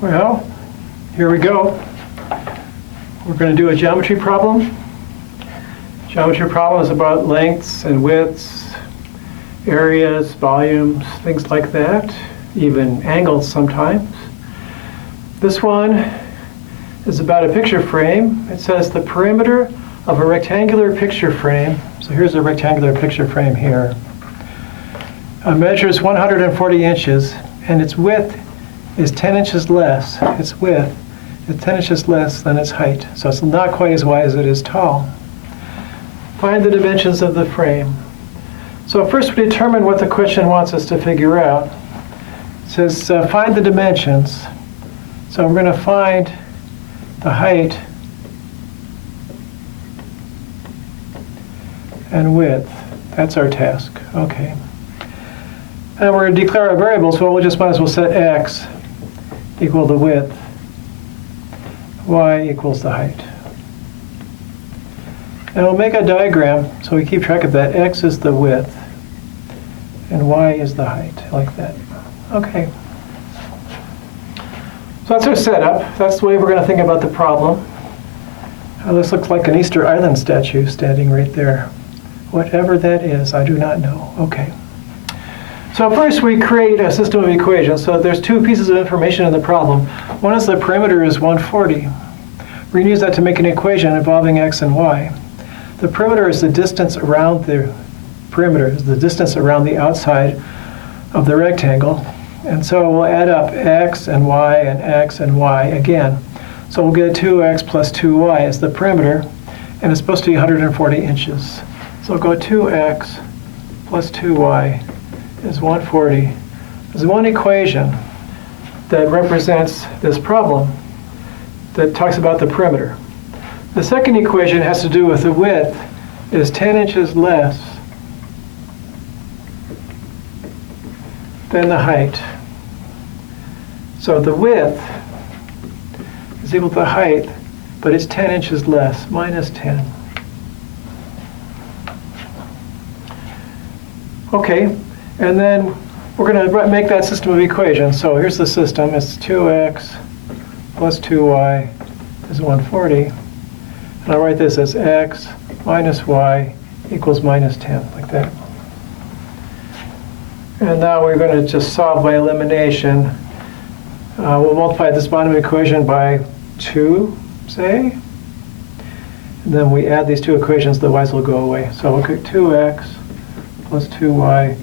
Well, here we go. We're going to do a geometry problem. Geometry problem is about lengths and widths, areas, volumes, things like that, even angles sometimes. This one is about a picture frame. It says the perimeter of a rectangular picture frame. So here's a rectangular picture frame here. Measures 140 inches, and its width is 10 inches less. Its width is 10 inches less than its height. So it's not quite as wide as it is tall. Find the dimensions of the frame. So first we determine what the question wants us to figure out. It says find the dimensions. So we're going to find the height and width. That's our task. Okay. And we're going to declare our variables, so we just might as well set x equal the width, y equals the height. And we'll make a diagram so we keep track of that. X is the width, and y is the height, like that. Okay. So that's our setup. That's the way we're going to think about the problem. This looks like an Easter Island statue standing right there. Whatever that is, I do not know. Okay. So first we create a system of equations. So there's two pieces of information in the problem. One is the perimeter is 140. We're going to use that to make an equation involving x and y. The perimeter is the distance around the perimeter, is the distance around the outside of the rectangle. And so we'll add up x and y again. So we'll get 2x plus 2y as the perimeter, and it's supposed to be 140 inches. So we'll go 2x plus 2y is 140. There's one equation that represents this problem that talks about the perimeter. The second equation has to do with the width is 10 inches less than the height. So the width is equal to the height, but it's 10 inches less, minus 10. Okay. And then we're going to make that system of equations. So here's the system. It's 2x plus 2y is 140. And I'll write this as x minus y equals minus 10, like that. And now we're going to just solve by elimination. We'll multiply this bottom equation by 2, say. And then we add these two equations, the y's will go away. So we'll get 2x plus 2y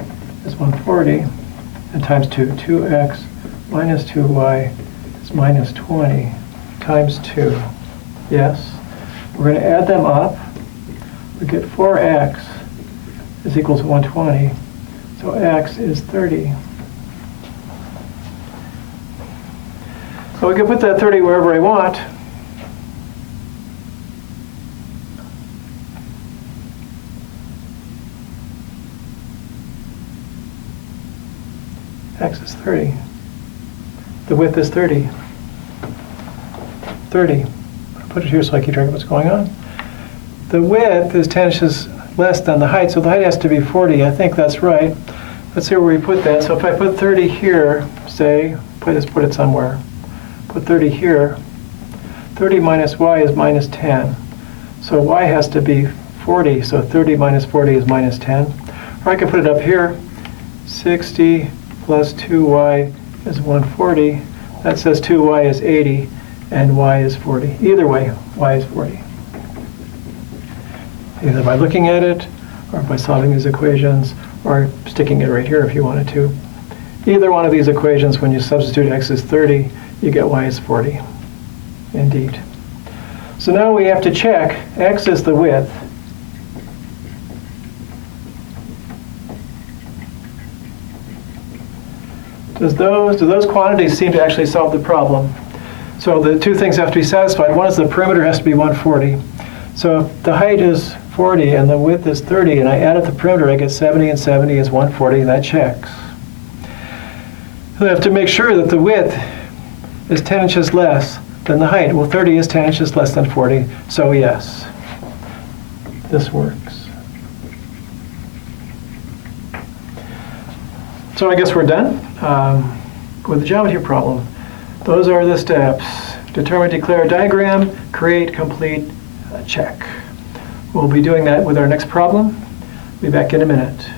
is 140, and times 2. 2x minus 2y is minus 20 times 2. Yes? We're going to add them up. We get 4x is equal to 120. So x is 30. So we can put that 30 wherever I want. X is 30. The width is 30. 30. I'll put it here so I keep track of what's going on. The width is 10 inches less than the height, so the height has to be 40. I think that's right. Let's see where we put that. So if I put 30 here, say, let's put it somewhere. Put 30 here. 30 minus y is minus 10. So y has to be 40. So 30 minus 40 is minus 10. Or I can put it up here. 60 plus 2y is 140. That says 2y is 80, and y is 40. Either way, y is 40. Either by looking at it, or by solving these equations, or sticking it right here if you wanted to. Either one of these equations, when you substitute x is 30, you get y is 40. Indeed. So now we have to check x is the width. Do those quantities seem to actually solve the problem? So the two things have to be satisfied. One is the perimeter has to be 140. So if the height is 40 and the width is 30, and I add up the perimeter, I get 70, and 70 is 140, and that checks. So I have to make sure that the width is 10 inches less than the height. Well, 30 is 10 inches less than 40, so yes, this works. So I guess we're done with the geometry problem. Those are the steps. Determine, declare diagram, create, complete, check. We'll be doing that with our next problem. Be back in a minute.